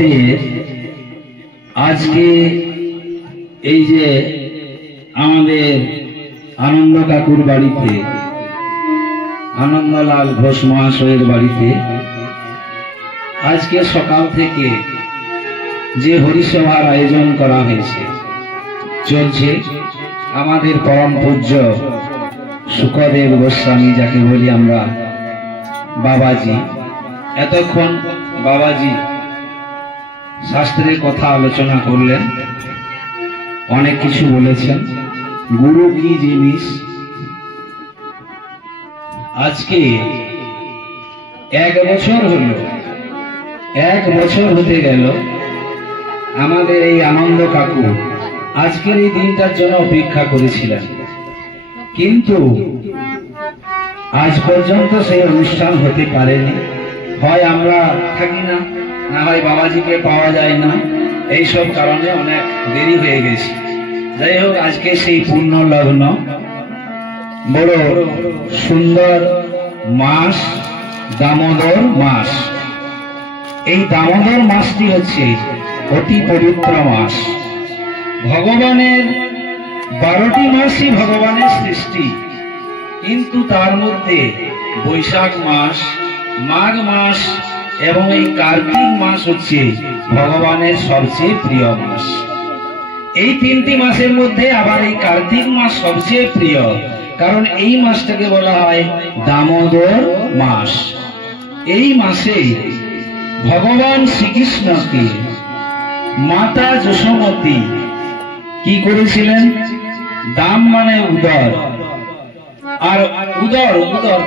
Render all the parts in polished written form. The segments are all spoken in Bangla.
মধ্যে আজকে এই যে আমাদের আনন্দ কাকুর বাড়িতে, আনন্দলাল ঘোষ মহাশয়ের বাড়িতে আজকে সকাল থেকে যে হরিসভার আয়োজন করা হয়েছে চলছে, আমাদের পরম পূজ্য সুখদেব গোস্বামী, যাকে বলি আমরা বাবাজি, এতক্ষণ বাবাজি শাস্ত্রের কথা আলোচনা করলেন, অনেক কিছু বলেছেন। গুরু কি জিনিস, আজকে 1 বছর হলো, 1 বছর হতে গেল আমাদের এই আনন্দ কাকু আজকের এই দিনটার জন্য অপেক্ষা করেছিলেন, কিন্তু আজ পর্যন্ত সেই অনুষ্ঠান হতে পারেনি। হয় আমরা থাকি না, না হয় বাবাজিকে পাওয়া যায় না, এইসব কারণে অনেক দেরি হয়ে গেছে। যাই হোক, আজকে সেই পূর্ণ লগ্ন, বড় সুন্দর মাস, দামোদর মাস। এই দামোদর মাসটি হচ্ছে অতি পবিত্র মাস। ভগবানের 12টি মাসই ভগবানের সৃষ্টি, কিন্তু তার মধ্যে বৈশাখ মাস, মাঘ মাস এবং এই কার্তিক মাস হচ্ছে ভগবানের সবচেয়ে প্রিয় মাস। এই 3টি মাসের মধ্যে আবার এই কার্তিক মাস সবচেয়ে প্রিয়, কারণ এই মাসটাকে বলা হয় দামোদর মাস। এই মাসে ভগবান শ্রীকৃষ্ণকে মাতা যশোমতী কি করেছিলেন? দাম মানে উদর, আর উদর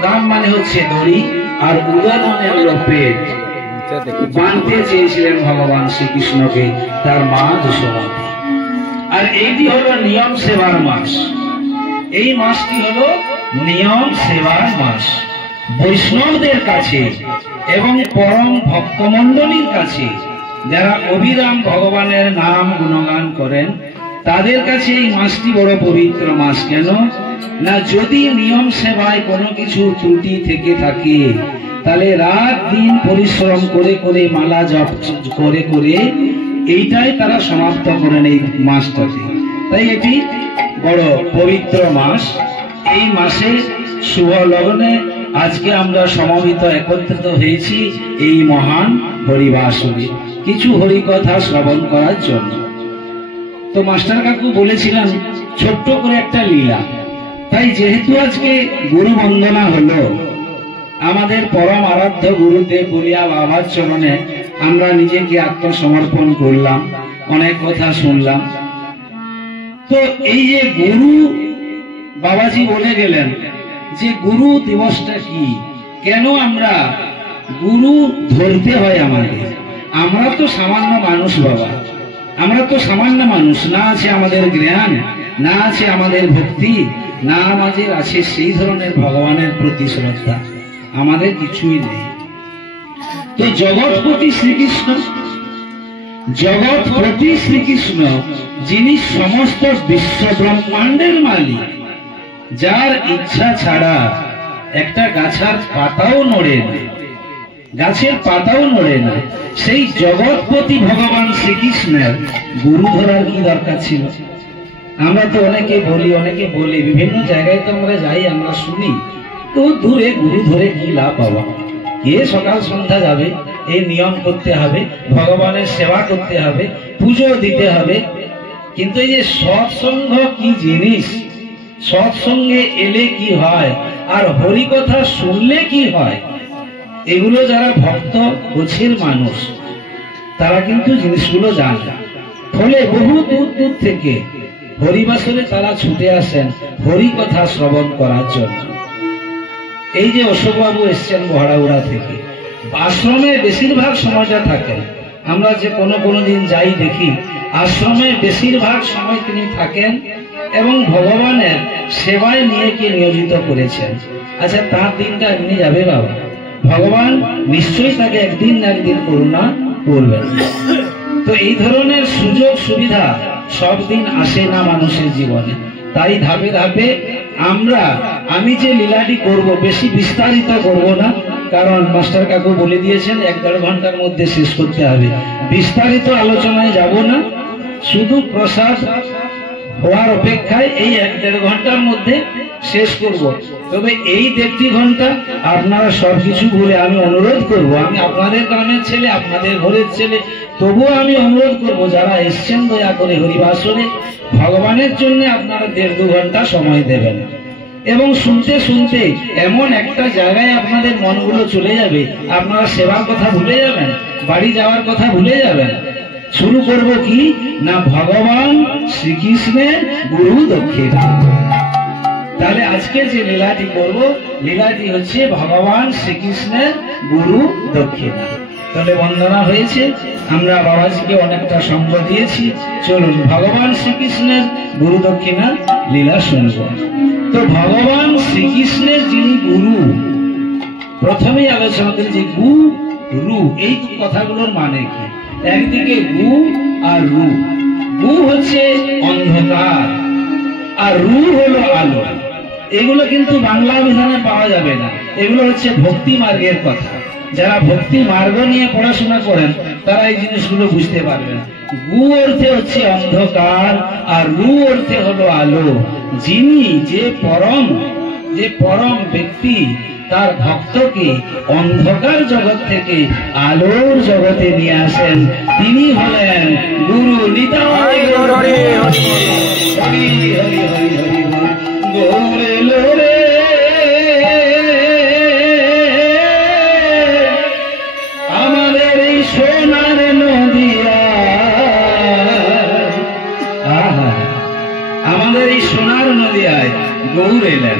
দাম মানে হচ্ছে দড়ি, আর উদর মানে হলো পেট, বাঁধতে চেয়েছিলেন ভগবান শ্রীকৃষ্ণকে তার মা যশোমতী। আর এইটি হলো নিয়ম সেবার মাস। এই মাসটি হলো নিয়ম সেবার মাস। বৈষ্ণবদের কাছে এবং পরম ভক্তমণ্ডলীর কাছে, যারা অবিরাম ভগবানের নাম গুণগান করেন, তাদের কাছে এই মাসটি বড় পবিত্র মাস। কেন না, যদি নিয়ম সেবায় কোনো কিছু ত্রুটি থেকে থাকে, তাহলে রাত দিন পরিশ্রম করে করে, মালা জপ করে করে এইটাই তারা সমাপ্ত করেন এই মাসটাতে। তাই এটি বড় পবিত্র মাস। এই মাসে শুভ লগ্নে আজকে আমরা সমবেত একত্রিত হয়েছি এই মহান হরিবাসরে, কিছু হরিকথা শ্রবণ করার জন্য। তো মাস্টার কাকু বলেছিলেন ছোট্ট করে একটা লীলা। তাই যেহেতু আজকে গুরু বন্দনা হলো, আমাদের পরম আরাধ্য গুরুদেব বলিয়া বাবার চরণে আমরা নিজেকে আত্মসমর্পণ করলাম, অনেক কথা শুনলাম। তো এই যে গুরু বাবাজি বলে গেলেন যে গুরু দিবসটা কি, কেন আমরা গুরু ধরতে হয় আমাদের? আমরা তো সামান্য মানুষ বাবা, আমরা তো সামান্য মানুষ। না আছে আমাদের জ্ঞান, না আছে আমাদের ভক্তি, না আমাদের আছে সেই ধরনের ভগবানের প্রতি শ্রদ্ধা, আমাদের কিছুই নেই। তো জগৎপতি শ্রীকৃষ্ণ, জগৎপতি শ্রীকৃষ্ণ, যিনি সমস্ত বিশ্ব ব্রহ্মাণ্ডের মালিক, যার ইচ্ছা ছাড়া একটা গাছের পাতাও নড়ে না, গাছের পাতাও নড়ে না, সেই জগৎপতি ভগবান শ্রীকৃষ্ণের গুরু ধরার কি দরকার ছিল? আমরা তো অনেকে বলি বিভিন্ন জায়গায় তো আমরা যাই, আমরা শুনি, তো দূরে গুরু ধরে কি লাভ বাবা? কে সকাল সন্ধ্যা যাবে, এই নিয়ম করতে হবে, ভগবানের সেবা করতে হবে, পুজো দিতে হবে, কিন্তু এই যে সৎসঙ্গ কি জিনিস, সৎসঙ্গে এলে কি হয়, আর হরিকথা শুনলে কি হয়, এগুলো যারা ভক্ত গোছের মানুষ তারা কিন্তু জিনিসগুলো জানে। ফলে বহু দূর দূর থেকে হরিবাসরে তারা ছুটে আসেন হরিকথা শ্রবণ করার জন্য। এই যে অশোকবাবু এসছেন বহাড়াউড়া থেকে, আশ্রমে বেশিরভাগ সময়টা থাকেন। আমরা যে কোনো দিন যাই দেখি আশ্রমে বেশিরভাগ সময় তিনি থাকেন এবং ভগবানের সেবায় নিজেকে নিয়োজিত করেছেন। আচ্ছা, তার দিনটা এমনি যাবে বাবা? ভগবান নিশ্চয়ই তাকে একদিন না একদিন করুণা করবেন। তো এই ধরনের সুযোগ সুবিধা সব দিন আসে না মানুষের জীবনে। তাই ধাপে ধাপে আমি যে লীলাটি করব বেশি বিস্তারিত করব না, কারণ মাস্টার কাকু বলে দিয়েছেন 1-1.5 ঘন্টার মধ্যে শেষ করতে হবে। বিস্তারিত আলোচনায় যাব না, শুধু প্রসাদ হওয়ার অপেক্ষায় এই 1-1.5 ঘন্টার মধ্যে শেষ করব। তবে এই 1.5 ঘন্টা আপনারা সবকিছু ভুলে আমি অনুরোধ করব, আমি আপনাদের গ্রামের ছেলে, আপনাদের ঘরের ছেলে, তবুও আমি অনুরোধ করব যারা এসছেন দয়া করে হরিবাসরে ভগবানের জন্য আপনারা 1.5-2 ঘন্টা সময় দেবেন। এবং শুনতে শুনতে এমন একটা জায়গায় আপনাদের মনগুলো চলে যাবে, আপনারা সেবার কথা ভুলে যাবেন, বাড়ি যাওয়ার কথা ভুলে যাবেন। শুরু করব কি না, ভগবান শ্রীকৃষ্ণের গুরু দক্ষিণা। তাহলে আজকে যে লীলাটি করব, লীলাটি হচ্ছে ভগবান শ্রীকৃষ্ণের গুরু দক্ষিণা। তাহলে বন্দনা হয়েছে, আমরা বাবাজিকে অনেকটা সঙ্গ দিয়েছি, চলুন ভগবান শ্রীকৃষ্ণের গুরু দক্ষিণা লীলা শুনব। তো ভগবান শ্রীকৃষ্ণের যিনি গুরু, প্রথমেই আলোচনা করি যে গুরু এই কথাগুলোর মানে কি। একদিকে গু আর রু। গু হচ্ছে অন্ধকার আর রু হলো আলো। এগুলো কিন্তু বাংলা বিধানে পাওয়া যাবে না, এগুলো হচ্ছে ভক্তি মার্গের কথা। যারা ভক্তি মার্গ নিয়ে পড়াশোনা করেন তারা এই জিনিসগুলো বুঝতে পারবেন। গু অর্থে হচ্ছে অন্ধকার আর রু অর্থে হলো আলো। যিনি যে পরম ব্যক্তি তার ভক্তকে অন্ধকার জগৎ থেকে আলোর জগতে নিয়ে আসেন, তিনি হলেন গুরু। নিতাই হরি হরি হরি হরি হরি গৌরে লোরে আমাদের এই সোনার নদিয়া, আমাদের এই সোনার নদিয়ায় গৌর এলেন।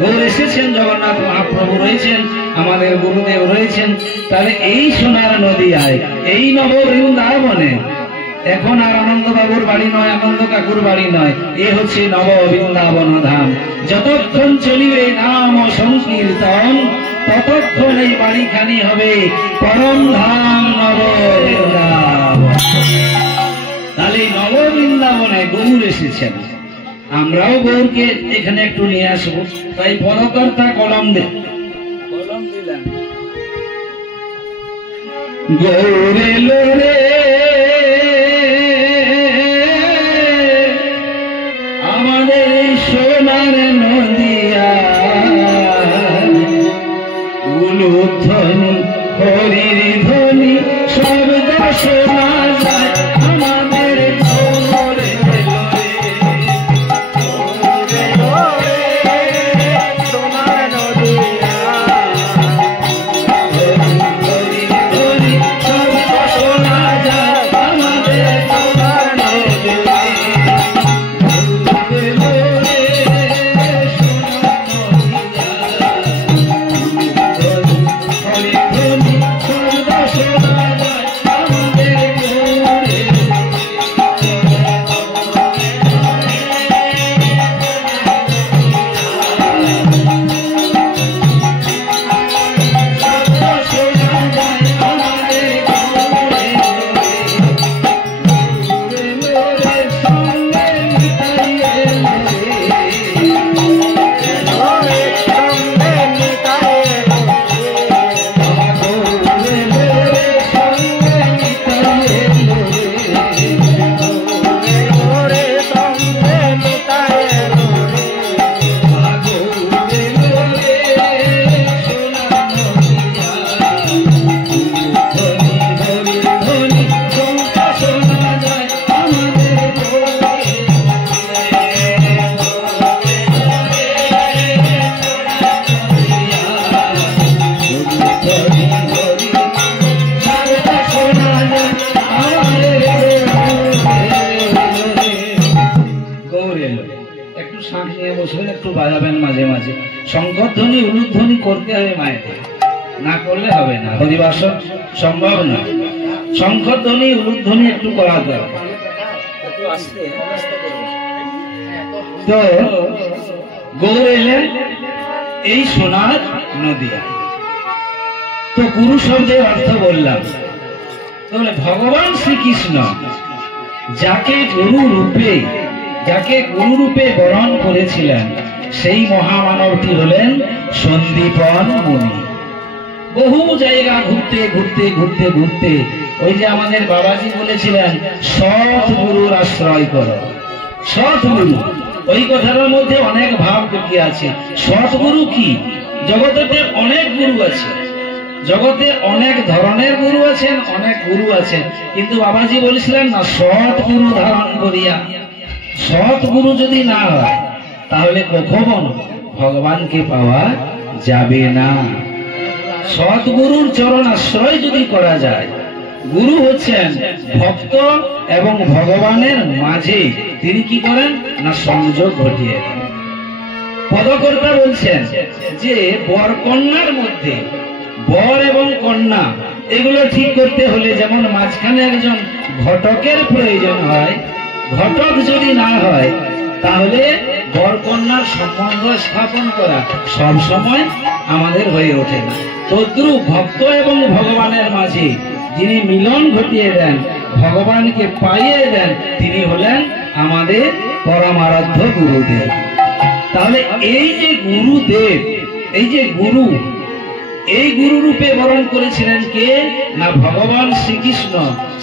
গৌর এসেছেন, জগন্নাথ মহাপ্রভু রয়েছেন, আমাদের গুরুদেব রয়েছেন। তাহলে এই সোনার নদিয়ায়, এই নব বৃন্দাবনে, এখন আর আনন্দ বাবুর বাড়ি নয়, আনন্দ কাকুর বাড়ি নয়, এ হচ্ছে নব বৃন্দাবন ধাম। যতক্ষণ চলিবে নাম সংকীর্তন, ততক্ষণ এই বাড়িখানি হবে পরম ধাম নব বৃন্দাবন। তাহলে নব বৃন্দাবনে গৌর এসেছেন, আমরাও গৌরকে এখানে একটু নিয়ে আসবো। তাই পরকর্তা কলম দিলেন, গৌরে লোরে আমাদের সোনার নদিয়া, উলুধ্বনি হরির ধ্বনি শব্দ শোনা যায় আমাদের গৌরে বাজাবেন মাঝে মাঝে। শঙ্করধ্বনি উলুধ্বনি করতে হবে মায়েদের, না করলে হবে না, হরিবাস সম্ভব না। শঙ্করধ্বনি উলুধ্বনি একটু করা দরকার। তো গৌর এলেন এই সোনার নদিয়া। তো গুরু শব্দের অর্থ বললাম। তাহলে ভগবান শ্রীকৃষ্ণ যাকে গুরু রূপে বরণ করেছিলেন সেই মহামানবটি হলেন সন্দীপন মুনি। বহু জায়গা ঘুরতে ঘুরতে ঘুরতে ঘুরতে ওই যে আমাদের বাবাজি বলেছিলেন সৎ গুরুর আশ্রয় করো। সৎ গুরু, ওই কথাটার মধ্যে অনেক ভাব লুকিয়ে আছে। সৎ গুরু কি? জগতে অনেক গুরু আছে, জগতে অনেক ধরনের গুরু আছেন, অনেক গুরু আছেন, কিন্তু বাবাজি বলেছিলেন না সৎ গুরু ধারণ করিয়া। সৎ গুরু যদি না হয় তাহলে কখনো ভগবানকে পাওয়া যাবে না। সৎ গুরুর চরণ আশ্রয় যদি করা যায়, গুরু হচ্ছেন ভক্ত এবং ভগবানের মাঝে তিনি কি করেন না সংযোগ ঘটিয়ে দেন। পদকর্তা বলছেন যে বর কন্যার মধ্যে, বর এবং কন্যা এগুলো ঠিক করতে হলে যেমন মাঝখানে একজন ঘটকের প্রয়োজন হয়, ঘটক যদি না হয় তাহলে বর কন্যার সম্বন্ধ স্থাপন করা সব সময় আমাদের হয়ে ওঠে না। তদ্রূপ ভক্ত এবং ভগবানের মাঝে যিনি মিলন ঘটিয়ে দেন, ভগবানকে পাইয়ে দেন, তিনি হলেন আমাদের পরমারাধ্য গুরুদেব। তাহলে এই যে গুরুদেব, এই যে গুরু, এই গুরু রূপে বরণ করেছিলেন কে না ভগবান শ্রীকৃষ্ণ।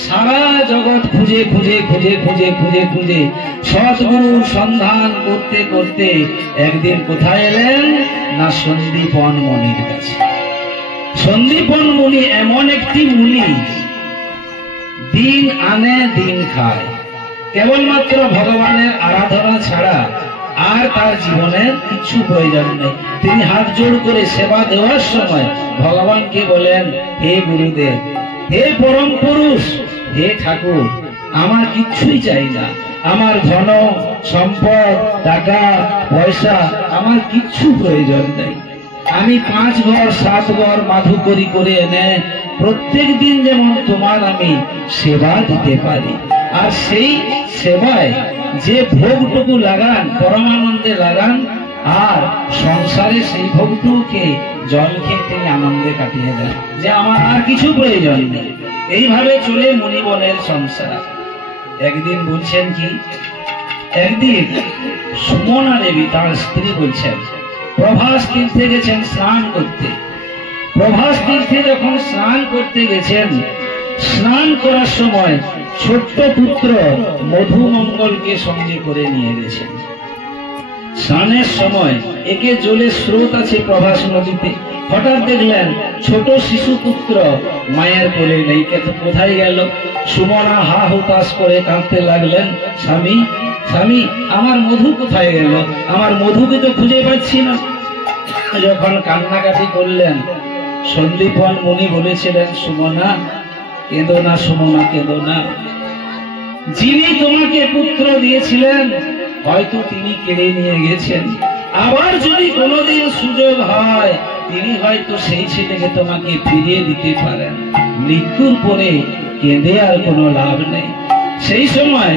সারা জগৎ খুঁজে খুঁজে খুঁজে খুঁজে খুঁজে খুঁজে সৎগুরুর সন্ধান করতে করতে একদিন কোথায় এলেন না সন্দীপন মুনির কাছে। সন্দীপন মুনি এমন একটি মুনি, দিন আনে দিন খায়, কেবলমাত্র ভগবানের আরাধনা ছাড়া আর তার জীবনের কিছু প্রয়োজন নেই। তিনি হাত জোড় করে সেবা দেওয়ার সময় ভগবানকে বলেন, হে গুরুদেব, হে পরম পুরুষ, হে ঠাকুর, আমার কিচ্ছুই চাই না, আমার ধন সম্পদ টাকা পয়সা আমার কিচ্ছু প্রয়োজন নেই। আমি 5 ঘর 7 ঘর মাধু করি করে এনে প্রত্যেক দিন যেমন তোমার আমি সেবা দিতে পারি, আর সেই সেবায় যে ভোগটুকু লাগান পরমানন্দে লাগান, আর সংসারে সেই ভোগটুকুকে জল খেয়ে তিনি আনন্দে কাটিয়ে দেন, যে আমার আর কিছু প্রয়োজন নেই। এইভাবে চলে মুনিবনের সংসার। একদিন বলছেন কি, একদিন সুমনা দেবী তার স্ত্রী বলছেন, প্রভাস তীর্থে গেছেন স্নান করতে। প্রভাস তীর্থে যখন স্নান করতে গেছেন, স্নান করার সময় ছোট্ট পুত্র মধুমঙ্গলকে সঙ্গে করে নিয়ে গেছেন। স্নানের সময় একে জলে স্রোত আছে প্রভাস নদীতে, হঠাৎ দেখলেন ছোট শিশু পুত্র মায়ের কোলে নেই, কোথায় গেল? সুমনা হা হুতাশ করে কাঁদতে লাগলেন, স্বামী স্বামী, আমার মধু কোথায় গেল? আমার মধুকে তো খুঁজে পাচ্ছি না। যখন কান্নাকাটি করলেন, সন্দীপন মুনি বলেছিলেন, সুমনা কেঁদো না, সুমনা কেঁদো না, যিনি তোমাকে পুত্র দিয়েছিলেন হয়তো তিনি কেড়ে নিয়ে গেছেন, আবার যদি কোনোদিন সুযোগ হয় তিনি হয়তো সেই ছেলেকে তোমাকে ফিরিয়ে দিতে পারেন। মৃত্যুর পরে কেঁদে আর কোনো লাভ নেই। সেই সময়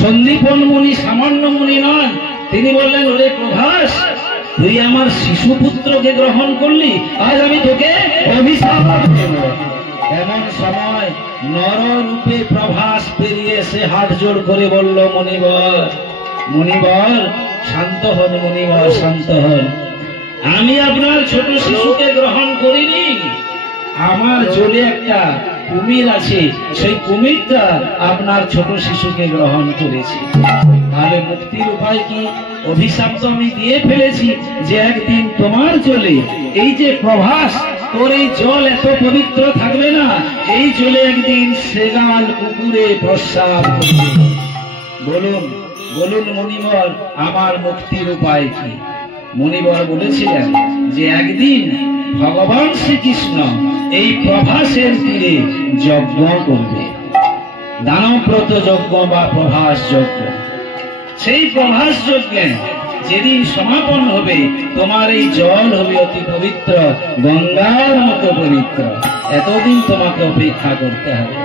সন্দীপন মুনি সামান্য মুনি নন, তিনি বললেন, ওরে প্রভাস, তুই আমার শিশু পুত্রকে গ্রহণ করলি, আজ আমি তোকে অভিশাপ দেব। এমন সময় নররূপে প্রভাস পেরিয়ে এসে হাত জোড় করে বলল, মুনিবর মুনিবর শান্ত হন, মুনিবর শান্ত হন, আমি আপনার ছোট শিশুকে গ্রহণ করিনি, আমার জলে একটা কুমির আছে, সেই কুমিরটা আপনার ছোট শিশুকে গ্রহণ করেছে। তাহলে মুক্তির উপায় কি? অভিশাপ তো আমি দিয়ে ফেলেছি যে একদিন তোমার জলে, এই যে প্রভাস, তোর এই জল এত পবিত্র থাকবে না, এই জলে একদিন সেগাল কুকুরে প্রস্রাব করবে। বলুন বলুন মুনিবর, আমার মুক্তির উপায় কি? মুনিবর বলেছিলেন যে একদিন ভগবান শ্রীকৃষ্ণ এই প্রভাসের তীরে যজ্ঞ করবে, দানব্রত যজ্ঞ বা প্রভাস যজ্ঞ। সেই প্রভাস যজ্ঞে যেদিন সমাপন হবে, তোমার এই জল হবে অতি পবিত্র, গঙ্গার মতো পবিত্র। এতদিন তোমাকে অপেক্ষা করতে হবে।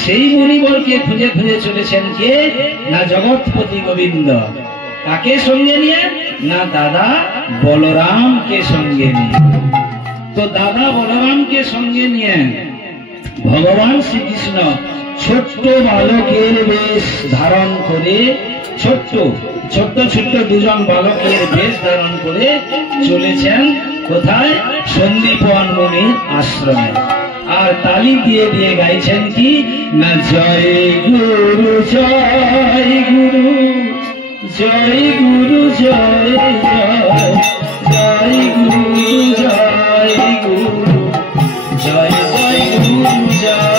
সেই মুনিবরকে খুঁজে খুঁজে চলেছেন কে না জগৎপতি গোবিন্দ। কাকে সঙ্গে নিয়ে না দাদা বলরামকে সঙ্গে নিয়ে। তো দাদা বলরামকে সঙ্গে নিয়ে ভগবান শ্রীকৃষ্ণ ছোট্ট বালকের বেশ ধারণ করে, ছোট্ট ছোট্ট ছোট্ট দুজন বালকের বেশ ধারণ করে চলেছেন কোথায়? সন্দীপন মুনির আশ্রমে। আর তালি দিয়ে দিয়ে গাইছেন কি না, জয় গুরু জয় গুরু, জয় গুরু জয় জয়, জয় গুরু জয় গুরু, জয় জয় গুরু জয়।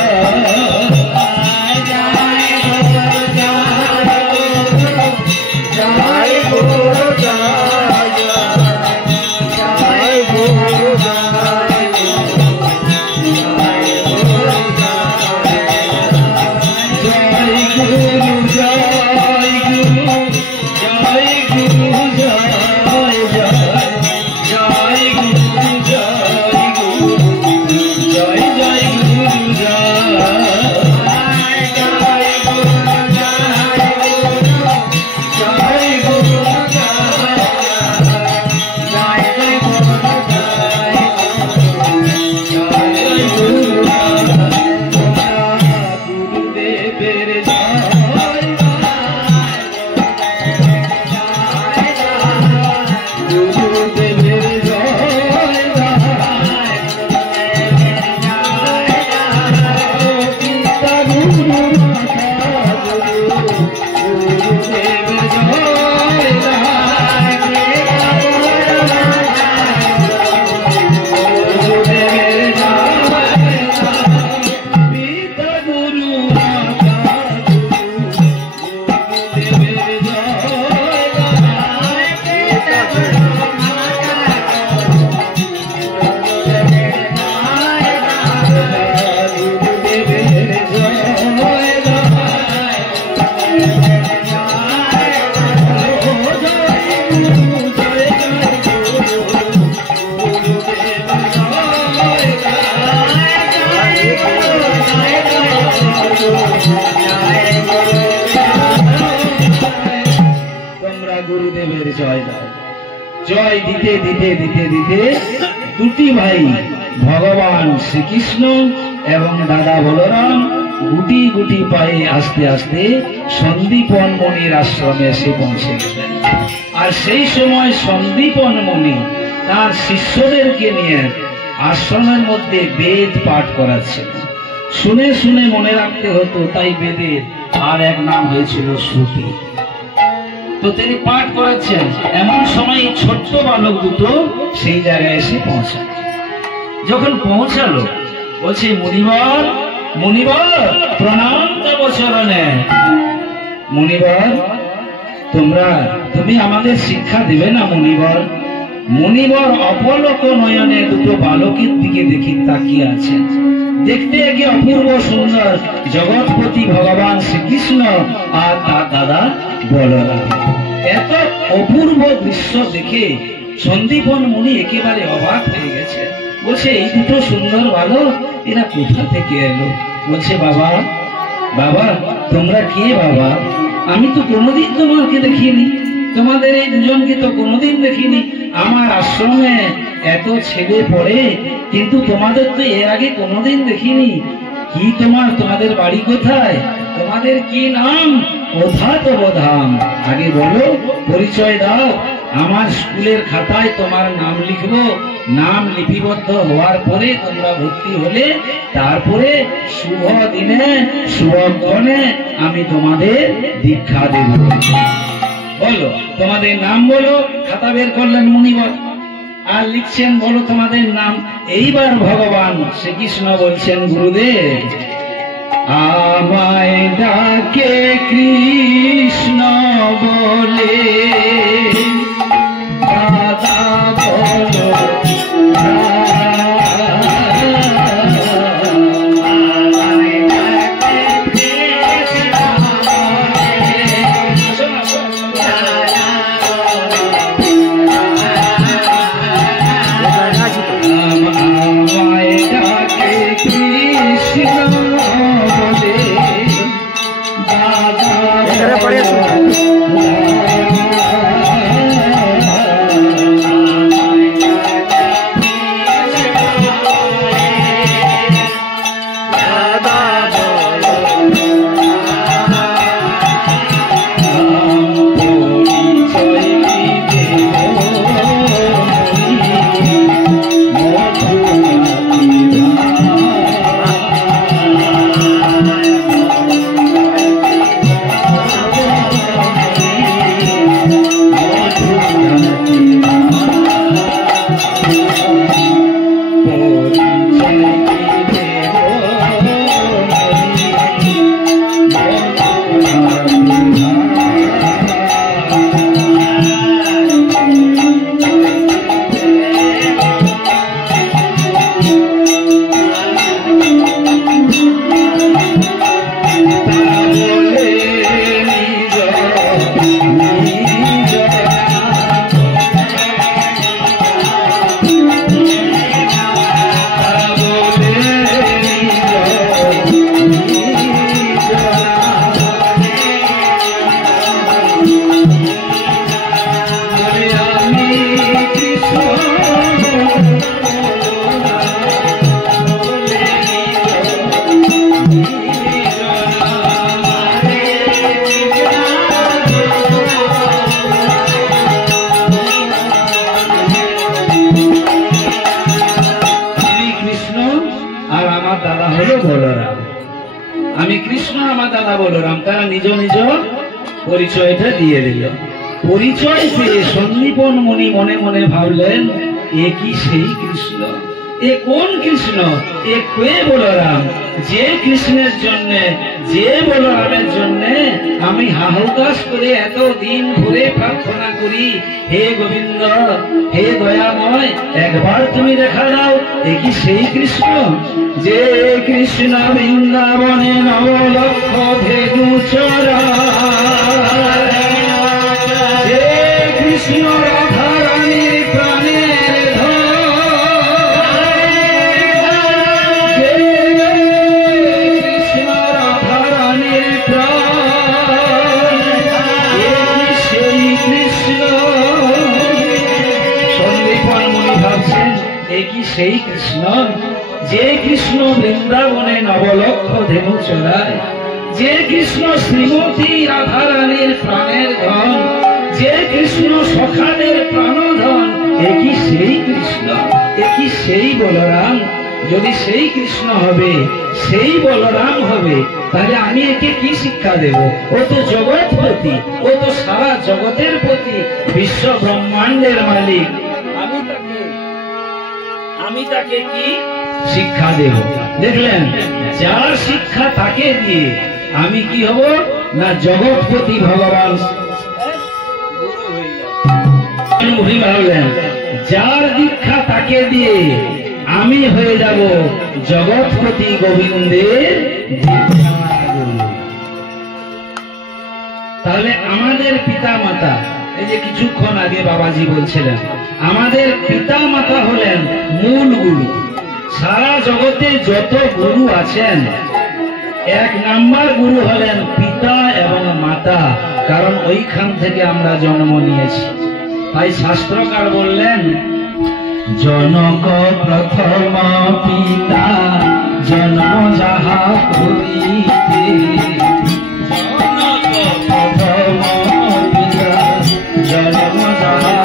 গুরুদেবের জয় দাও। জয় দিতে দিতে দিতে দিতে দুটি ভাই ভগবান শ্রীকৃষ্ণ এবং দাদা বলরাম গুটি গুটি পায়ে আস্তে আস্তে সন্দীপন মুনির আশ্রমে এসে পৌঁছে গেলেন। আর সেই সময় সন্দীপন মুনি তার শিষ্যদেরকে নিয়ে আশ্রমের মধ্যে বেদ পাঠ করাচ্ছেন। শুনে শুনে মনে রাখতে হতো, তাই বেদের আর এক নাম হয়েছিল শ্রুতি। তো তিনি পাঠ করাচ্ছেন, এমন সময় ছোট্ট বালক দুটো সেই জায়গায় এসে পৌঁছায়। যখন পৌঁছালো বলছে, মুনিবর মুনিবর প্রণাম দেব চরণে। মুনিবর তুমি আমাদের শিক্ষা দিবে না মুনিবর? মুনিবর অপলক নয়নে দুটো বালকের দিকে দেখি তাকিয়ে আছেন। দেখতে একে অপূর্ব সুন্দর জগৎপতি ভগবান শ্রীকৃষ্ণ আর তার দাদা বলরাম। এত অপূর্ব দৃশ্য দেখে সন্দীপন মুনি একেবারে অবাক হয়ে গেছে। বলছে, এই দুটো সুন্দর বালক এরা কোথা থেকে এলো? বলছে, বাবা বাবা তোমরা কে বাবা? আমি তো কোনোদিন তোমাকে দেখিনি, তোমাদের এই দুজনকে তো কোনোদিন দেখিনি। আমার আশ্রমে এত ছেলে পড়ে, কিন্তু তোমাদের তো এর আগে কোনোদিন দেখিনি। কি তোমাদের বাড়ি কোথায়? তোমাদের কি নাম? কোথা তব ধাম? আগে বলো, পরিচয় দাও। আমার স্কুলের খাতায় তোমার নাম লিখবো। নাম লিপিবদ্ধ হওয়ার পরে তোমরা ভর্তি হলে তারপরে শুভ দিনে শুভক্ষণে আমি তোমাদের দীক্ষা দেব। বলো তোমাদের নাম বলো। খাতা বের করলেন মুনিবর আর লিখছেন, বলো তোমাদের নাম। এইবার ভগবান শ্রীকৃষ্ণ বলছেন, গুরুদেব আমায় ডাকে কৃষ্ণ বলে, দাদা বলো দাদা কৃষ্ণ আমার দাদা বলরাম, তারা নিজ নিজ পরিচয়টা দিয়ে দিল। পরিচয় পেয়ে সন্দীপন মুনি মনে মনে ভাবলেন, এ কি সেই কৃষ্ণ? এ কোন কৃষ্ণ? এ কে বলরাম? যে কৃষ্ণের জন্য, যে বলরামের জন্য আমি হাহুতাশ করে এত দিন ধরে প্রার্থনা করি, হে গোবিন্দ, হে দয়াময়, একবার তুমি দেখা দাও, এ কি সেই কৃষ্ণ? যে কৃষ্ণ বৃন্দাবনে নবলক্ষ ভেদু চরায়, যে কৃষ্ণ রাধা রানীর প্রাণের ধন, যে কৃষ্ণ রাধা রানীর প্রাণ, এ কি সেই কৃষ্ণ? সন্দীপন মুনি ভাবছেন, এ কি সেই কৃষ্ণ? যে কৃষ্ণ বৃন্দাবনে নবলক্ষ ধেনু চড়ায়, যে কৃষ্ণ শ্রীমতী রাধা রানীর প্রাণের ধন, যে কৃষ্ণ সখাদের প্রাণধন, এ কি সেই কৃষ্ণ? এ কি সেই বলরাম? যদি সেই কৃষ্ণ হবে, সেই বলরাম হবে, তাহলে আমি একে কি শিক্ষা দেব? ও তো জগৎপতি, ও তো সারা জগতের প্রতি, বিশ্ব ব্রহ্মাণ্ডের মালিক। আমি তাকে কি শিক্ষা দেব? দেখলেন, যার শিক্ষা তাকে দিয়ে আমি কি হব না জগৎপতি ভগবান ভাবলেন, যার দীক্ষা তাকে দিয়ে আমি হয়ে যাব জগৎপতি গোবিন্দের দীক্ষা গুরু। তাহলে আমাদের পিতা মাতা, এই যে কিছুক্ষণ আগে বাবাজি বলছিলেন, আমাদের পিতা মাতা হলেন মূল গুরু। সারা জগতে যত গুরু আছেন, এক নাম্বার গুরু হলেন পিতা এবং মাতা, কারণ ওইখান থেকে আমরা জন্ম নিয়েছি। তাই শাস্ত্রকার বললেন, জনক প্রথম পিতা জন্ম যাহা করিতে, জনক প্রথম পিতা জন্ম যাহা,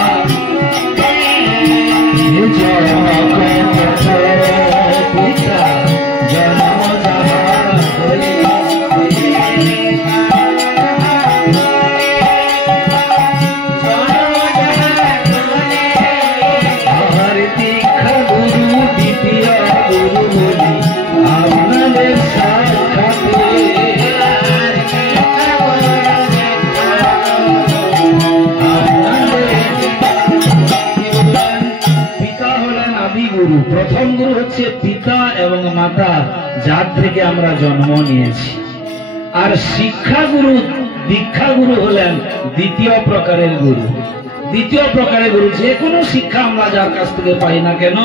জনক প্রথম পিতা জন্ম যাহা করিতে, প্রথম গুরু হচ্ছে পিতা এবং মাতা, যার থেকে আমরা জন্ম নিয়েছি। আর শিক্ষা গুরু, দীক্ষা গুরু হলেন দ্বিতীয় প্রকারের গুরু। দ্বিতীয় প্রকারের গুরু, যে কোনো শিক্ষা আমরা যার কাছ থেকে পাই না কেন,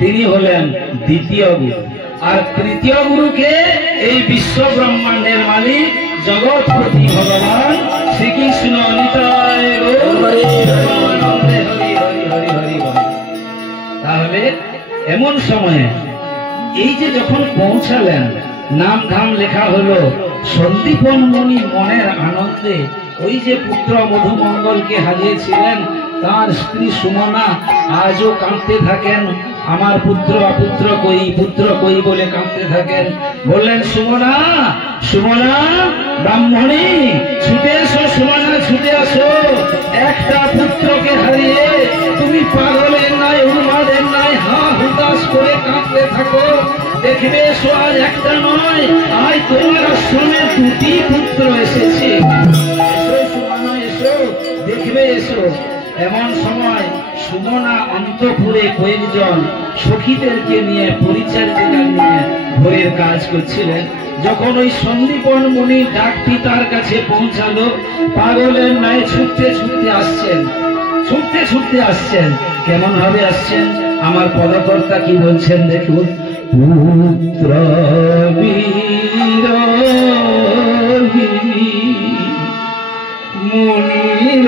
তিনি হলেন দ্বিতীয় গুরু। আর তৃতীয় গুরুকে এই বিশ্ব ব্রহ্মাণ্ডের মালিক জগৎপতি ভগবান শ্রীকৃষ্ণ। নিতাই গৌর হরি হরি হরি হরি। তাহলে এমন সময়ে এই যে যখন পৌঁছালেন, নাম ধাম লেখা হলো, সন্দীপন মুনি মনের আনন্দে ওই যে পুত্র মধুমঙ্গলকে হারিয়েছিলেন, তার স্ত্রী সুমনা আজও কাঁদতে থাকেন, আমার পুত্র অপুত্র কই, পুত্র কই বলে কাঁদতে থাকেন। বললেন, সুমনা, সুমনা ব্রাহ্মণী, ছুটে এসো, সুমনা ছুটে আসো, একটা পুত্রকে হারিয়ে তুমি পাগলের নাই, উন্মাদের নাই হা হুতাশ করে কাঁদতে থাকো। দেখবে এসো, আজ একটা নয়, আজ তোমার আশ্রমে দুটি পুত্র এসেছে। এসো সুমনা, এসো, দেখবে এসো। এমন সময় সুমনা অন্তপুরে কয়েকজন সখীদেরকে নিয়ে, পরিচারিকা নিয়ে ভোরের কাজ করছিলেন। যখন ওই সন্দীপন মুনি ডাকটি তার কাছে পৌঁছালো, পাগলের ন্যায় ছুটতে ছুটতে আসছেন, ছুটতে ছুটতে আসছেন। কেমন ভাবে আসছেন, আমার পদকর্তা কি বলছেন দেখুন। পুত্র বিরোহিণী মুনির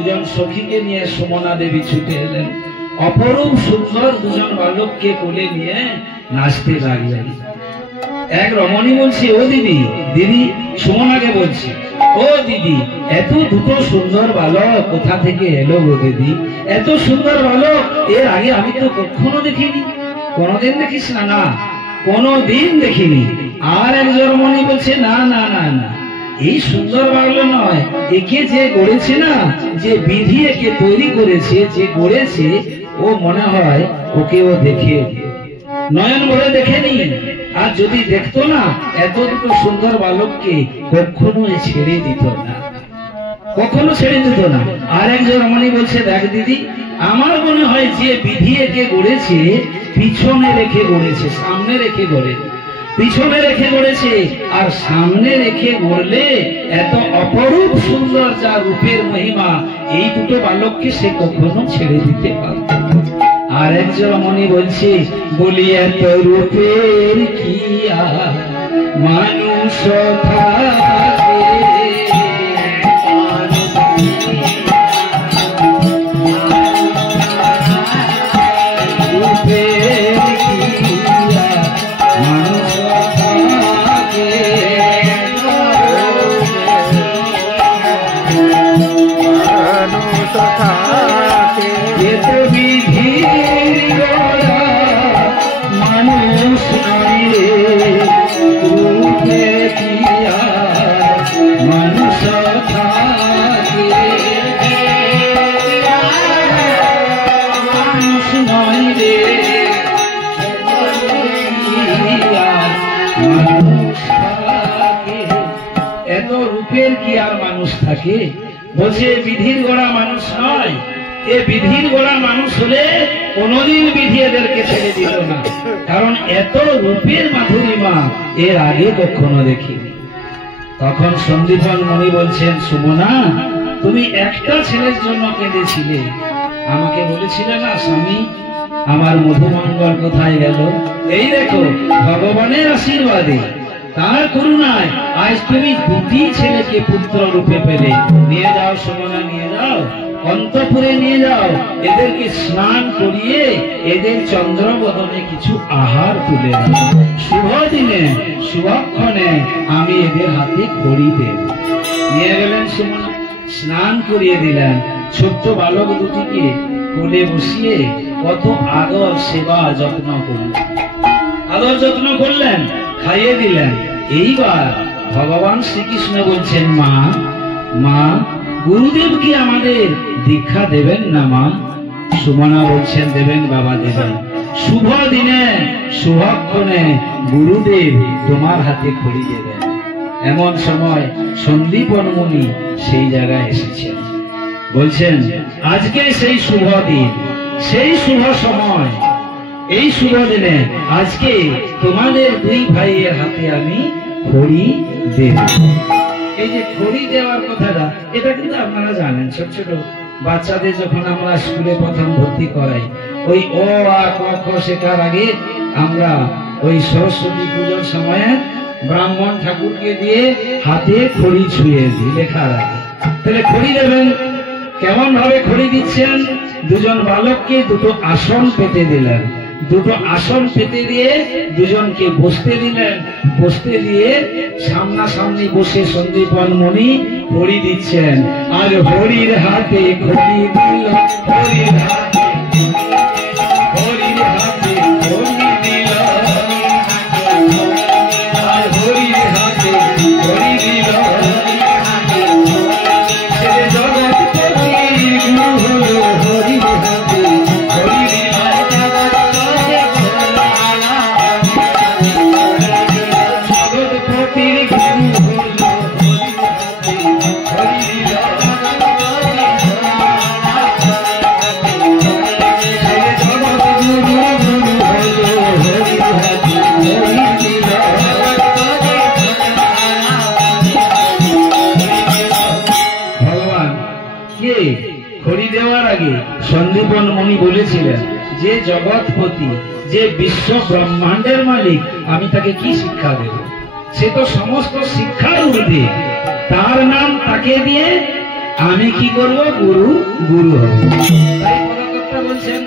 দুজন সখীকে নিয়ে সুমনা দেবী ছুটে এলেন। অপরূপ সুন্দর দুজন বালককে কোলে নিয়ে নাচতে লাগলেন। এক রমণী বলছে, ও দিদি, দিদি সুমনাকে বলছি, ও দিদি, এত দুটো সুন্দর বালক কোথা থেকে এলো গো দিদি? এত সুন্দর বালক এর আগে আমি তো কখনো দেখিনি। কোনদিন দেখিস না? না, কোনদিন দেখিনি। আর একজন রমণী বলছে, না না না না, এই সুন্দর বাংলা নয়, একে যে গড়েছে না, যে বিধি একে তৈরি করেছে, যে গড়েছে, ও মনে হয় ওকেও দেখে নয়ন ভরে দেখেনি। আর যদি দেখতো না, এত দুটো সুন্দর বালককে কখনো ছেড়ে দিত না, কখনো ছেড়ে দিত না। আর একজন রমণী বলছে, দেখ দিদি, আমার মনে হয় যে বিধি একে গড়েছে, পিছনে রেখে গড়েছে, সামনে রেখে গড়েছে, পিছনে রেখে গড়েছে। আর সামনে রেখে গড়লে এত অপরূপ সুন্দর যা রূপের মহিমা, এই দুটো বালককে সে কখনো ছেড়ে দিতে পারত। আর একজন রমণী বলছে, বলি এত রূপের কি আর মানুষ থাকে, এত রূপের কি আর মানুষ থাকে? বলছে বিধির গড়া মানুষ নয়, এ বিধির গড়া মানুষ হলে কোনদিন বিধি এদেরকে ছেড়ে দিল না, কারণ এত রূপের মাধুরীমা এর আগে কখনো দেখিনি। তখন সন্দীপন মণি বলছেন, সুমনা, তুমি একটা ছেলের জন্য কেঁদেছিলে, আমাকে বলেছিলে না স্বামী আমার মধুমঙ্গল কোথায় গেল? এই দেখো ভগবানের আশীর্বাদে, তার করুণায় আজ তুমি দুটি ছেলেকে পুত্র রূপে পেলে। নিয়ে যাও সুমনা, নিয়ে যাও অন্তঃপুরে, নিয়ে যাও, এদেরকে স্নান করিয়ে এদের চন্দ্রবদনে কিছু আহার তুলে দাও। শুভ দিনে শুভক্ষণে আমি এদের হাতে খড়ি দেব। নিয়ে গেলেন সুমনা, স্নান করিয়ে দিলেন। ছোট্ট বালক দুটিকে কোলে বসিয়ে কত আদর সেবা যত্ন করলেন, আদর যত্ন করলেন, খাইয়ে দিলেন। এইবার ভগবান শ্রীকৃষ্ণ বলছেন, মা, মা, গুরুদেব কি আমাদের দীক্ষা দেবেন না মা? সুমনা বলছেন, দেবেন বাবা, দেবেন। শুভ দিনে শুভক্ষণে গুরুদেব তোমার হাতে খড়ি দেবেন। এমন সময় সন্দীপন মুনি সেই জায়গায় এসেছেন। বলছেন, আজকে সেই শুভ দিন, সেই শুভ সময়, এই শুভ দিনে আজকে তোমাদের দুই ভাইয়ের হাতে আমি খড়ি দেব। এই যে খড়ি দেওয়ার কথাটা, এটা কিন্তু আপনারা জানেন, ছোট ছোট বাচ্চাদের যখন আমরা স্কুলে প্রথম ভর্তি করাই, ওই অ আ ক খ শেখার আগে আমরা ওই সরস্বতী পুজোর সময়ে ব্রাহ্মণ ঠাকুরকে দিয়ে হাতে খড়ি ছুঁয়ে দিই লেখার আগে। তাহলে খড়ি দেবেন, কেমন ভাবে খড়ি দিচ্ছেন? দুজন বালককে দুটো আসন পেতে দিলেন, দুটো আসন পেতে দিয়ে দুজনকে বসতে দিলেন। বসতে দিয়ে সামনাসামনি বসে সন্দীপন মুনি খড়ি দিচ্ছেন। আর হরির হাতে খড়ি দিল, হরির হাতে, হরির হাতে খড়ি দিল, আর হরির হাতে খড়ি দিল। খড়ি দেওয়ার আগে সন্দীপন মুনি বলেছিলেন, যে জগৎপতি, যে বিশ্ব ব্রহ্মাণ্ডের মালিক, আমি তাকে কি শিক্ষা দেব? সে তো সমস্ত শিক্ষার ঊর্ধ্বে, তার নাম তাকে দিয়ে আমি কি করব? গুরু গুরু হব। তাই পদকর্তা বলছেন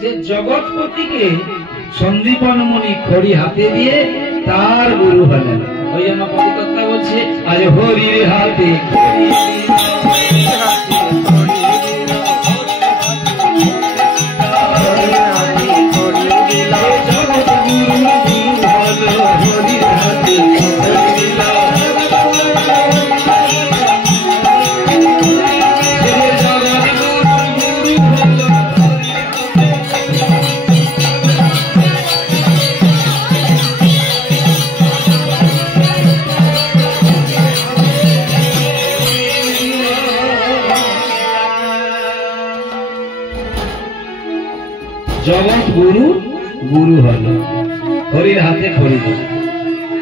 যে জগৎপতিকে সন্দীপন মুনি খড়ি হাতে দিয়ে তার গুরু হলেন। ওই জন্য পদকর্তা বলছে আজ হরির হাতে খড়ি জগৎ গুরু গুরু হলো, হরির হাতে খড়ি দিল।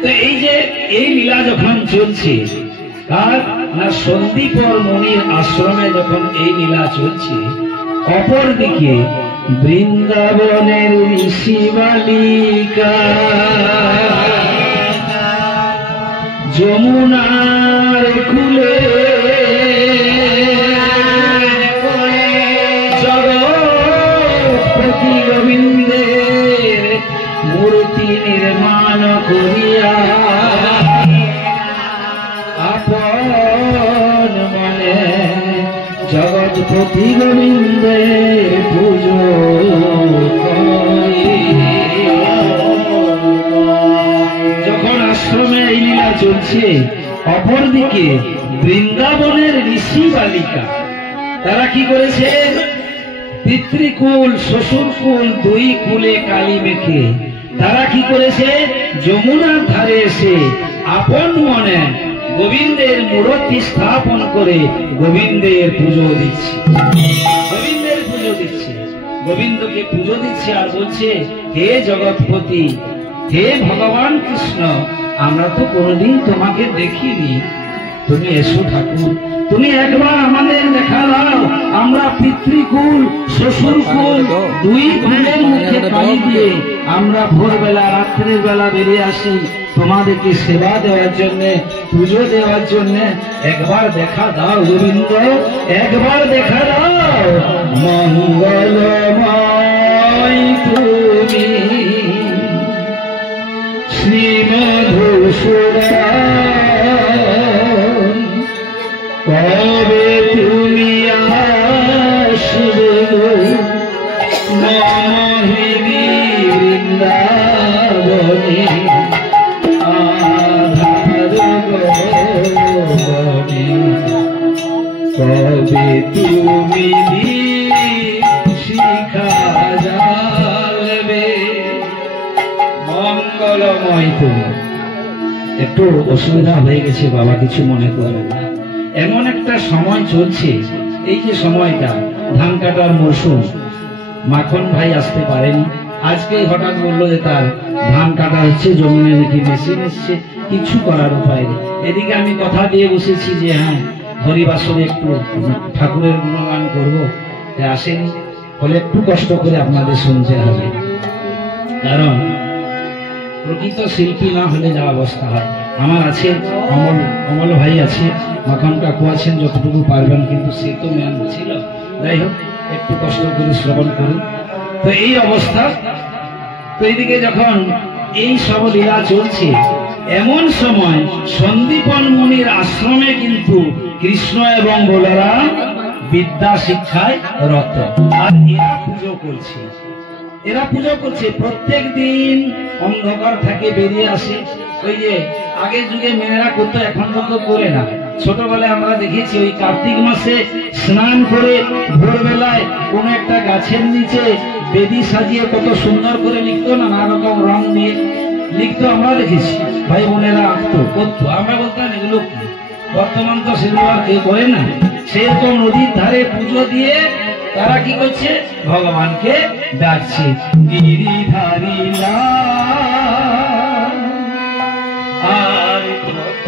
তো এই যে এই লীলা যখন চলছে, আর না সন্দীপর মুনির আশ্রমে যখন এই লীলা চলছে, অপরদিকে বৃন্দাবনের ঋষি বালিকা যমুনার কুলে জগৎপতি গোবিন্দের মূর্তি নির্মাণ করিয়া আপন মনে জগৎপতি গোবিন্দের পুজো যখন আশ্রমে এই লীলা চলছে, অপরদিকে বৃন্দাবনের ঋষি বালিকা তারা কি করেছে? পিতৃকুল শ্বশুরকুল দুই কুলে কালি মেখে তারা কি করেছে? যমুনার ধারে এসে আপন মনে গোবিন্দের মূর্তি স্থাপন করে গোবিন্দের পুজো দিচ্ছে, গোবিন্দের পুজো দিচ্ছে, গোবিন্দকে পুজো দিচ্ছে। আর বলছে, হে জগৎপতি, হে ভগবান কৃষ্ণ, আমরা তো কোনোদিন তোমাকে দেখিনি, তুমি এসো ঠাকুর, তুমি একবার আমাদের দেখা দাও। আমরা পিতৃকুল শ্বশুরকুল দুই কুলের মুখে কালি দিয়ে আমরা ভোরবেলা রাত্রের বেলা বেরিয়ে আসি তোমাদেরকে সেবা দেওয়ার জন্য, পুজো দেওয়ার জন্য। একবার দেখা দাও গোবিন্দ, একবার দেখা দাও। মঙ্গলময় তুমি শ্রীমধুসূদন, কবে তুমি আসবে মহিনী বৃন্দাবনে আধার গগনে, কবে তুমি শিখা জ্বালবে। মঙ্গলময় তুমি। একটু অসুবিধা হয়ে গেছে বাবা, কিছু মনে করবেন না। এমন একটা সময় চলছে, এই যে সময়টা ধান কাটার মরশুম, মাখন ভাই আসতে পারেনি, আজকে হঠাৎ বললো যে তার ধান কাটা হচ্ছে, জমিনে নাকি মেশিন এসছে, কিছু করার উপায় নেই। এদিকে আমি কথা দিয়ে বসেছি যে হ্যাঁ হরিবাসরে একটু ঠাকুরের গুণগান করবো, আসেনি, ফলে একটু কষ্ট করে আপনাদের শুনতে হবে, কারণ প্রকৃত শিল্পী না হলে যা অবস্থা হয়। আমার আছে অমল ভাই আছে, মাখন কাকু আছেন, যতটুকু পারবেন, কিন্তু সে তো ম্যান ছিল। যাই হোক, একটু কষ্ট করে শ্রবণ করুন। তো এই অবস্থা, তো এইদিকে যখন এই সব লীলা চলছে, এমন সময় সন্দীপন মুনির আশ্রমে কিন্তু কৃষ্ণ এবং বলরাম বিদ্যা শিক্ষায় রত, আর এরা পুজো করছে, এরা পুজো করছে। প্রত্যেক দিন অন্ধকার থেকে বেরিয়ে আসে। ওই যে আগের যুগে মেয়েরা করতো, এখন তো করে না। ছোটবেলায় আমরা দেখেছি ওই কার্তিক মাসে স্নান করে ভোরবেলায় কোন একটা গাছের নিচে বেদি সাজিয়ে কত সুন্দর করে লিখতো, নানা রকম রং নিয়ে লিখতো, আমরা দেখেছি। ভাই বোনেরা আঁকতো, করতো, আমরা বলতাম এগুলো কি। বর্তমান তো সেগুলো আর কেউ করে না। সেরকম নদীর ধারে পুজো দিয়ে তারা কি করছে? ভগবানকে ডাকছে। গিরিধারী আর কত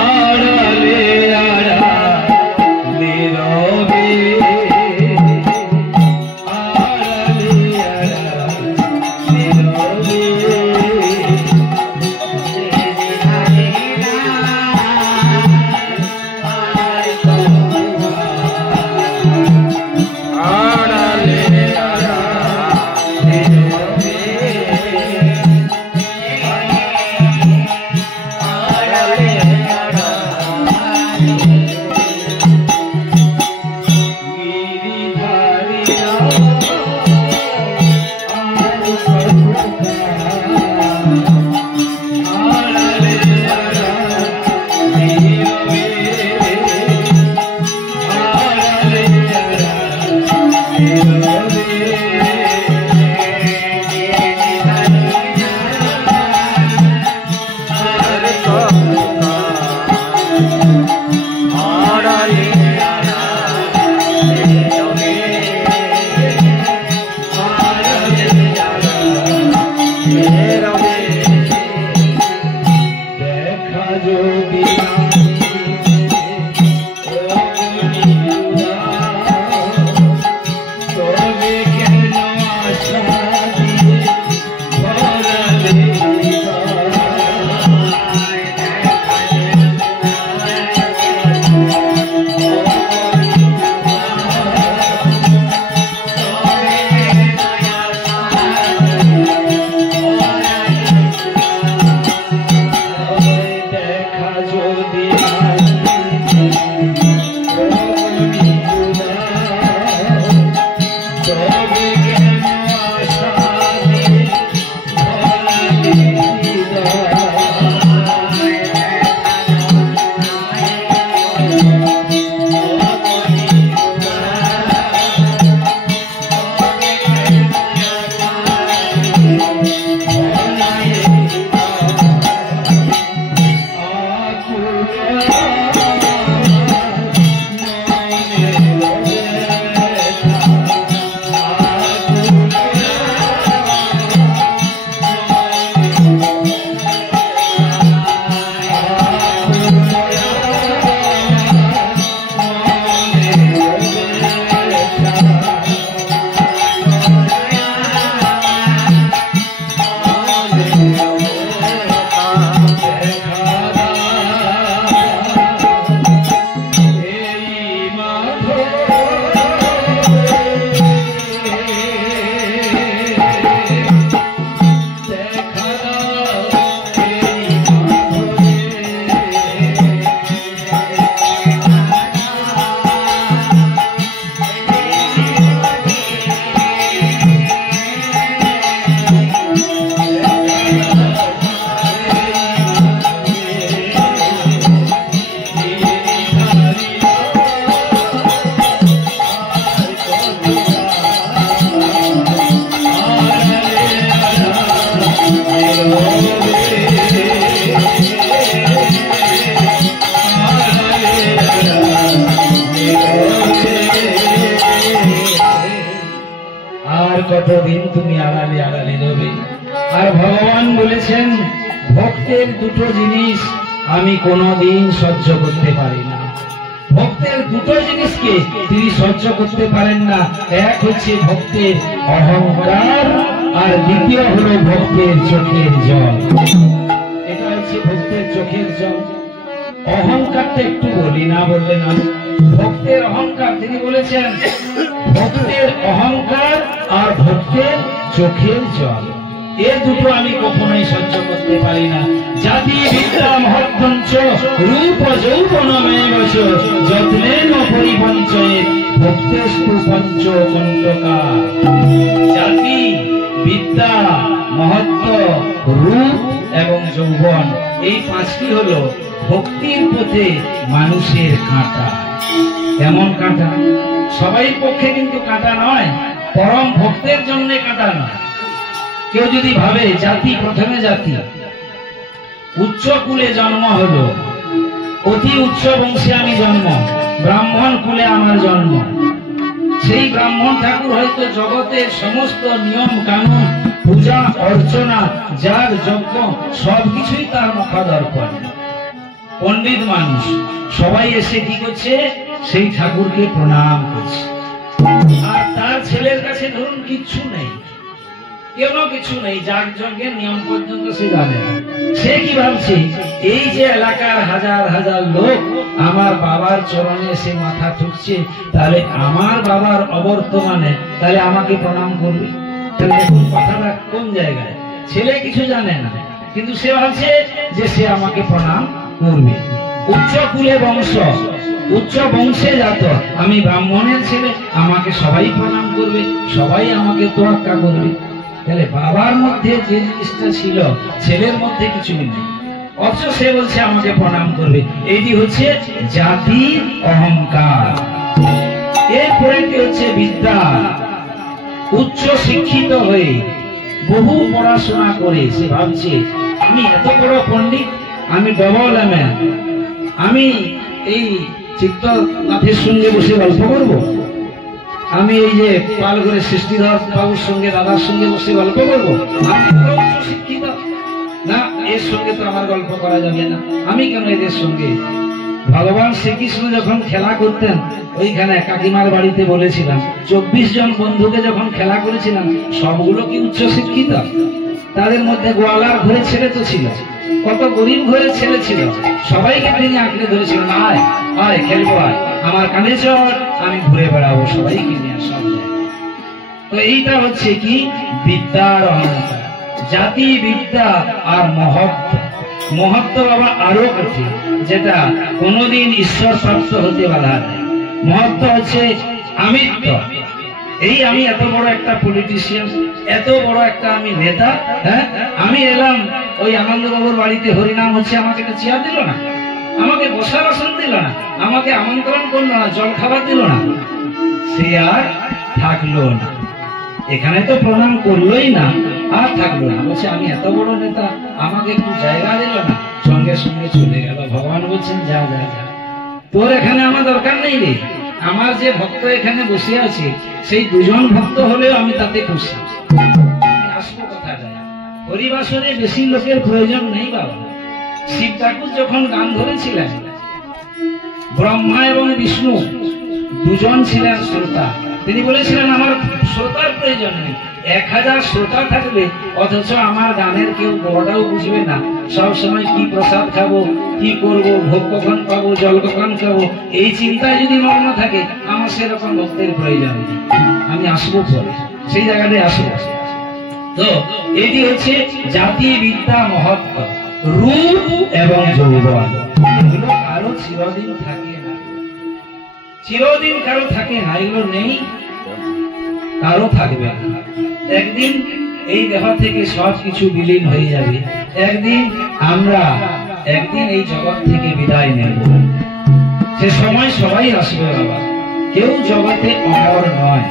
আড়ালে আড়ালে রবে, আড়ালে আড়ালে রবে। ততদিন তুমি আড়ালে আড়ালে রবে। আর ভগবান বলেছেন ভক্তের দুটো জিনিস আমি কোনোদিন সহ্য করতে পারি না। ভক্তের দুটো জিনিসকে তিনি সহ্য করতে পারেন না। এক হচ্ছে ভক্তের অহংকার, আর দ্বিতীয় হলো ভক্তের চোখের জল। এটা হচ্ছে ভক্তের চোখের জল। অহংকারটা একটু বলি না বললে না। ভক্তের অহংকার তিনি বলেছেন ভক্তের অহংকার আর ভক্তের চোখের জল, এ দুটো আমি কখনোই সহ্য করতে পারি না। জাতি বিদ্যা মহত্তঞ্চ রূপ যৌবনমেব চ যত্নেন পরিপঞ্চয়ে ভক্তেস্তু পঞ্চ কণ্টকা। জাতি বিদ্যা মহত্ব রূপ এবং যৌবন, এই পাঁচটি হলো ভক্তির পথে মানুষের কাঁটা। এমন কাঁটা সবাই পক্ষে কিন্তু কাঁটা নয়, পরম ভক্তের জন্য কাঁটা নয়। কেউ যদি ভাবে জাতি, প্রথমে জাতি উচ্চ কুলে জন্ম হলো, অতি উচ্চ বংশে আমি জন্ম, ব্রাহ্মণ কুলে আমার জন্ম। সেই ব্রাহ্মণ ঠাকুর হয়তো জগতের সমস্ত নিয়ম কানুন, পূজা অর্চনা, যার যজ্ঞ সবকিছুই তার মুখাদর্পণ। পণ্ডিত মানুষ সবাই এসে কি করছে, সেই ঠাকুরকে প্রণাম করছে। আর তার ছেলের কাছে ধরুন কিচ্ছু নেই, কেন কিছু নেই, যাগ যজ্ঞের নিয়ম পর্যন্ত সে জানে না। সে কি ভাবছে, এই যে এলাকার হাজার হাজার লোক আমার বাবার চরণে এসে মাথা ঠুকছে, তাহলে আমার বাবার অবর্তমানে তাহলে আমাকে প্রণাম করবে। কথাটা কোন জায়গায়? ছেলে কিছু জানে না, কিন্তু সে ভাবছে যে সে আমাকে প্রণাম করবে। উচ্চ কুলে বংশ, উচ্চ বংশে জাত, আমি ব্রাহ্মণের ছেলে, আমাকে সবাই প্রণাম করবে, সবাই আমাকে তোয়াক্কা করবে। তাহলে বাবার মধ্যে যে জিনিসটা ছিল ছেলের মধ্যে কিছু নেই, অথচ সে বলছে আমাকে প্রণাম করবে। এটি হচ্ছে জাতির অহংকার। এরপরেটি হচ্ছে বিদ্যা। উচ্চ শিক্ষিত হয়ে বহু পড়াশোনা করে সে ভাবছে আমি এত বড় পণ্ডিত, আমি ডবল এমএ, আমি এই চিত্তনাথের সঙ্গে বসে গল্প করবো, আমি এই যে পালঘরের সৃষ্টিধর বাবুর সঙ্গে দাদার সঙ্গে বসে গল্প করবো, আমি উচ্চ শিক্ষিত না, এর সঙ্গে তো আমার গল্প করা যাবে না, আমি কেন এদের সঙ্গে। ভগবান শ্রীকৃষ্ণ যখন খেলা করতেন, ওইখানে কাকিমার বাড়িতে বলেছিলাম 24 জন বন্ধুকে যখন খেলা করেছিলাম, সবগুলো কি উচ্চ শিক্ষিত? তাদের মধ্যে গোয়ালার ঘরে ছেলে তো ছিল, কত গরিব ঘরে ছেলে ছিল, সবাইকে তিনি আঁকড়ে ধরেছিলেন, আয় আয় খেলবো, আয় আমার কানে চড়, আমি ঘুরে বেড়াবো সবাইকে নিয়ে সব জায়গায়। তো এইটা হচ্ছে কি বিদ্যার অহংকার। জাতি বিদ্যা আর মহত্ব, মহত্ব বাবা আরো কঠিন, যেটা কোনোদিন ঈশ্বর প্রাপ্ত হতে বাধা নেই। মহত্ব হচ্ছে আমিত্ব। এই আমি এত বড় একটা পলিটিশিয়ান, এত বড় একটা আমি নেতা, হ্যাঁ, আমি এলাম ওই আনন্দবাবুর বাড়িতে হরিনাম হচ্ছে, আমাকে একটা চেয়ার দিল না, আমাকে বসার আসন দিল না, আমাকে আমন্ত্রণ করলো না, জল খাবার দিল না, সে আর থাকলো না। এখানে তো প্রণাম করলোই না, আর থাকলো না, বলছে আমি এত বড় নেতা, আমাকে একটু জায়গা দিল না, সঙ্গে সঙ্গে চলে গেল। ভগবান বলছেন যা যা যা, তোর এখানে আমার দরকার নেই রে, আমার যে ভক্ত এখানে বসে আছে সেই দুজন ভক্ত হলেও আমি তাতে খুশি, আসবো কথা যায়। হরিবাসনে বেশি লোকের প্রয়োজন নেই বাবা। শিব ঠাকুর যখন গান ধরেছিলেন, ব্রহ্মা এবং বিষ্ণু দুজন ছিলেন শ্রোতা, তিনি বলেছিলেন আমার শ্রোতার প্রয়োজন নেই, 1000 শ্রোতা থাকবে অথচ আমার গানের কেউ বড়টাও বুঝবে না, সব সময় কি প্রসাদ খাবো, কি করব, ভোগ কখন পাবো, জল কখন খাবো, এই চিন্তায় যদি মগ্ন থাকে, আমার সেরকম ভক্তের প্রয়োজন নেই, আমি আসবো পরে, সেই জায়গাটায় আসবো। তো এটি হচ্ছে জাতি বিদ্যা মহত্ব, রূপ এবং যৌবন। এগুলো কারো চিরদিন থাকে না, চিরদিন কারো থাকে না, এগুলো নেই, কারো থাকবে না। একদিন এই দেহ থেকে সবকিছু বিলীন হয়ে যাবে, একদিন আমরা এই জগৎ থেকে বিদায় নেব, সে সময় সবাই আসবে বাবা। কেউ জগতে অমর নয়,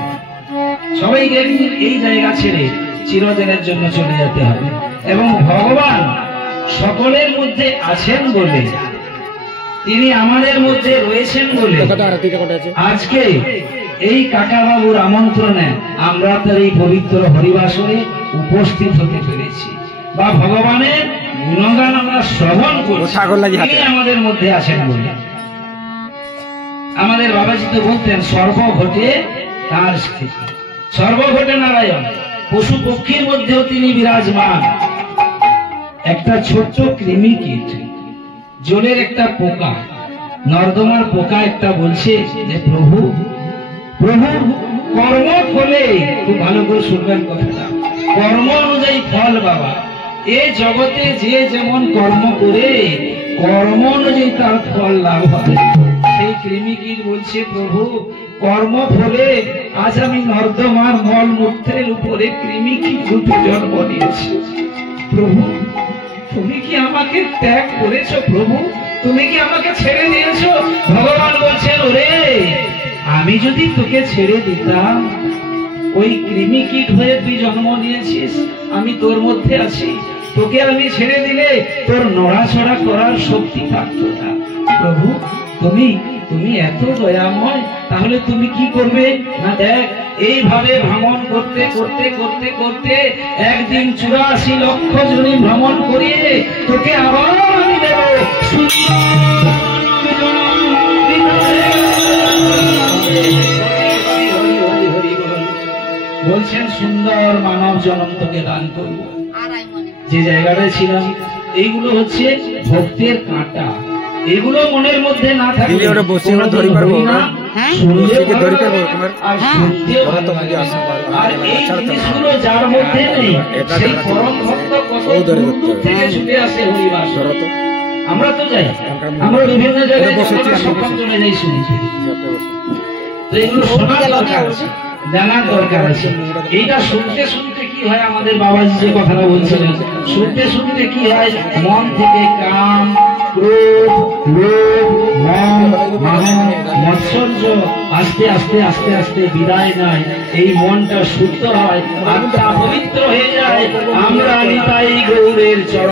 সবাইকে একদিন এই জায়গা ছেড়ে চিরদিনের জন্য চলে যেতে হবে। এবং ভগবান সকলের মধ্যে আছেন বলে, তিনি আমাদের মধ্যে রয়েছেন বলে আজকে এই কাকা বাবুর আমন্ত্রণে আমরা তার এই পবিত্র হরিবাসরে উপস্থিত হতে পেরেছি, বা ভগবানের গুণগান আমরা শ্রবণ করছি, আমাদের মধ্যে আছেন বলে। আমাদের বাবাজি তো বলতেন সর্বঘটে তার স্থিতি, সর্বঘটে নারায়ণ, পশু পক্ষীর মধ্যেও তিনি বিরাজমান। একটা ছোট্ট কৃমি কীট, জলের একটা পোকা, নর্দমার পোকা একটা বলছে যে প্রভু প্রভু কর্ম ফলে, খুব ভালো করে শুনবেন কথাটা, কর্ম অনুযায়ী ফল বাবা। এই জগতে যে যেমন কর্ম করে কর্ম অনুযায়ী তার ফল লাভ হয়। সেই কৃমি কীট বলছে প্রভু কর্ম ফলে আজ আমি নর্দমার মল মূত্রের উপরে কৃমি কীট রূপে জন্ম নিয়েছি। প্রভু তুমি কি আমাকে ত্যাগ করেছো? প্রভু তুমি কি আমাকে ছেড়ে দিয়েছো? ভগবান বলছেন ওরে আমি যদি তোকে ছেড়ে দিতাম, ওই কৃমি কীট হয়ে তুই জন্ম নিয়েছিস, আমি তোর মধ্যে আছি, তোকে আমি ছেড়ে দিলে তোর নড়াচড়া করার শক্তি থাকতো না। প্রভু তুমি তুমি এত দয়াময়, তাহলে তুমি কি করবে না? দেখ এইভাবে ভ্রমণ করতে করতে করতে করতে একদিন 84 লক্ষ জনি ভ্রমণ করিয়ে তোকে আবার আমি দেব। বলছেন সুন্দর মানব জন্ম তোকে দান করবো। যে জায়গাটায় ছিলাম এইগুলো হচ্ছে ভক্তের কাঁটা, এগুলো মনের মধ্যে না থাকলে আর এই জিনিসগুলো যার মধ্যে নেই সেই পরম ভক্ত কত দূর থেকে ছুটে আসে হরিবাস। আমরা তো যাই, আমরা বিভিন্ন জায়গায় সকাল চলে যাই শুনছি, তো এগুলো শোনার দরকার আছে, জানার দরকার আছে। এইটা শুনতে শুনতে কি হয়, আমাদের বাবাজি যে কথাটা বলছিলেন, শুনতে শুনতে কি হয়, মন থেকে কাম, ক্রোধ, লোভ, মোহ, মাহ, মৎসর্য আস্তে আস্তে আস্তে আস্তে বিদায় নেয়। এই মনটা শুদ্ধ হয়, আত্মা পবিত্র হয়ে যায়। আমরা নিতাই গৌরের চরণ